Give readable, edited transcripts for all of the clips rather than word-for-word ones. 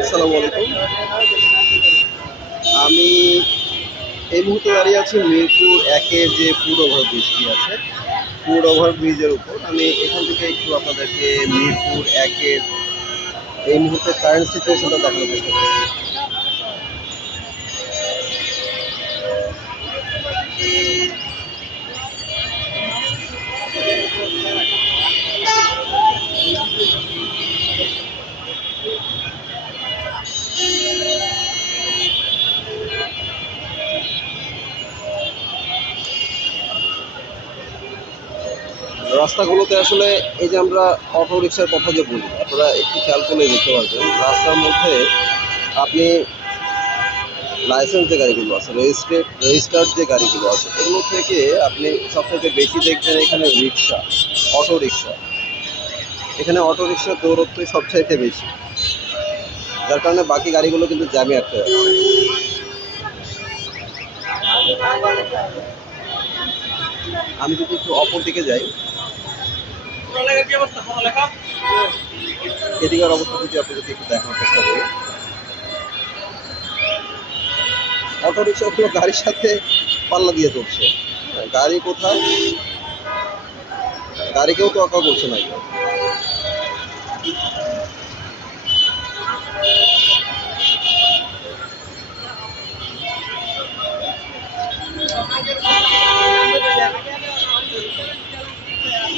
আসসালামু আলাইকুম। আমি এই মুহূর্তে দাঁড়িয়ে আছি মিরপুর একের যে ফুট ওভারব্রিজটি আছে, ফুট ওভারব্রিজের উপর। আমি এখান থেকে একটু আপনাদেরকে মিরপুর একের এই মুহূর্তে কারেন্ট সিচুয়েশনটা দেখানোর চেষ্টা করছি। রাস্তাগুলোতে আসলে এই যে আমরা অটো রিক্সার কথা যে বলি, আপনারা একটু খেয়াল করলে দেখতে পারবেন রাস্তার মধ্যে আপনি লাইসেন্স যে গাড়িগুলো আছে, রেজিস্টার্ড যে গাড়িগুলো আছে, এগুলো থেকে আপনি সবথেকে বেশি দেখবেন এখানে রিক্সা, অটো রিক্সা। এখানে অটো রিক্সার দৌরত্বই সবচাইতে বেশি, যার কারণে বাকি গাড়িগুলো কিন্তু জ্যামে আটকে যাচ্ছে। আমি যদি একটু অপর দিকে যাই, এদিকের অবস্থা যদি আপনি যদি একটু দেখানোর চেষ্টা করি, অটো রিক্সাগুলো গাড়ির সাথে পাল্লা দিয়ে চলছে। গাড়ি কোথায়, গাড়িকেও তো আঁকা করছে না কেউ।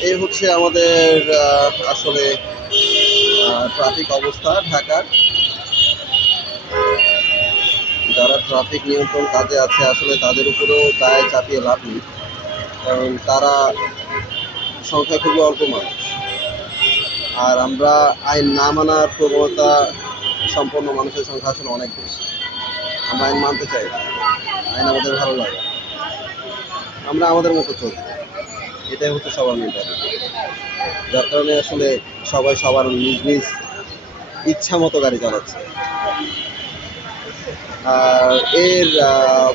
এই হচ্ছে আমাদের আসলে ট্রাফিক অবস্থা ঢাকার। যারা ট্রাফিক নিয়ন্ত্রণ কাজে আছে আসলে তাদের উপরেও দায় চাপিয়ে লাভ নেই, কারণ তারা সংখ্যা খুবই অল্প মানুষ। আর আমরা আইন না মানার প্রবণতা সম্পন্ন মানুষের সংখ্যা আসলে অনেক বেশি। আমরা আইন মানতে চাই না, আইন আমাদের ভালো লাগে, আমরা আমাদের মতো চলি, এটাই হচ্ছে সবার মেন্টালিটি। যার কারণে আসলে সবাই সবার নিজ নিজ ইচ্ছা মতো গাড়ি চালাচ্ছে। আর এর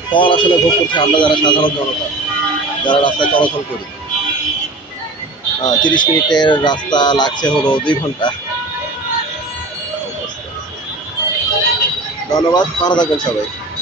ফল আসলে ভোগ করছে আমরা যারা সাধারণ জনতা, যারা রাস্তায় চলাচল করি। 30 মিনিটের রাস্তা লাগছে হলো 2 ঘন্টা। ধন্যবাদ, ভালো থাকবেন সবাই।